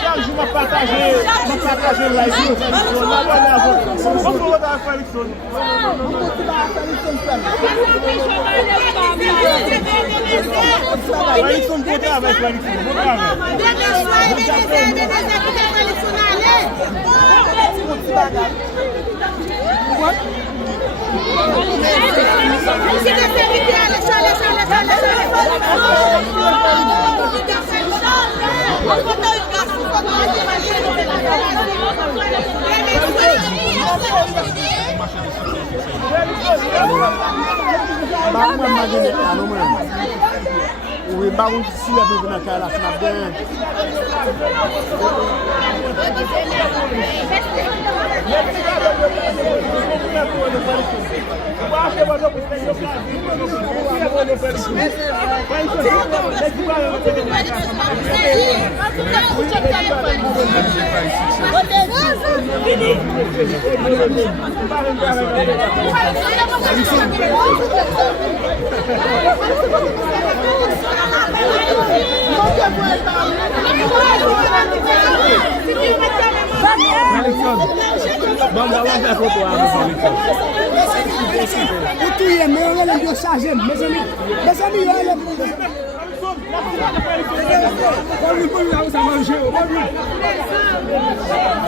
Charge uma patagem lá em cima, vamos rodar a Felixson. Felixson contra vai Felixson. O bagun se abre na cara na bem. Vamos lá ver a foto lá. O que é meu, ele deu sargento, mas ele olha. Pode pôr lá os amanjos, pode.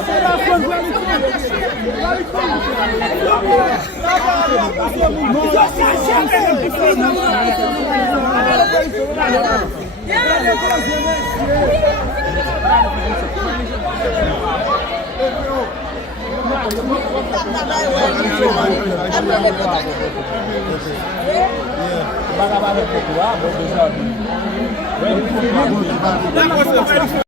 Será quando ele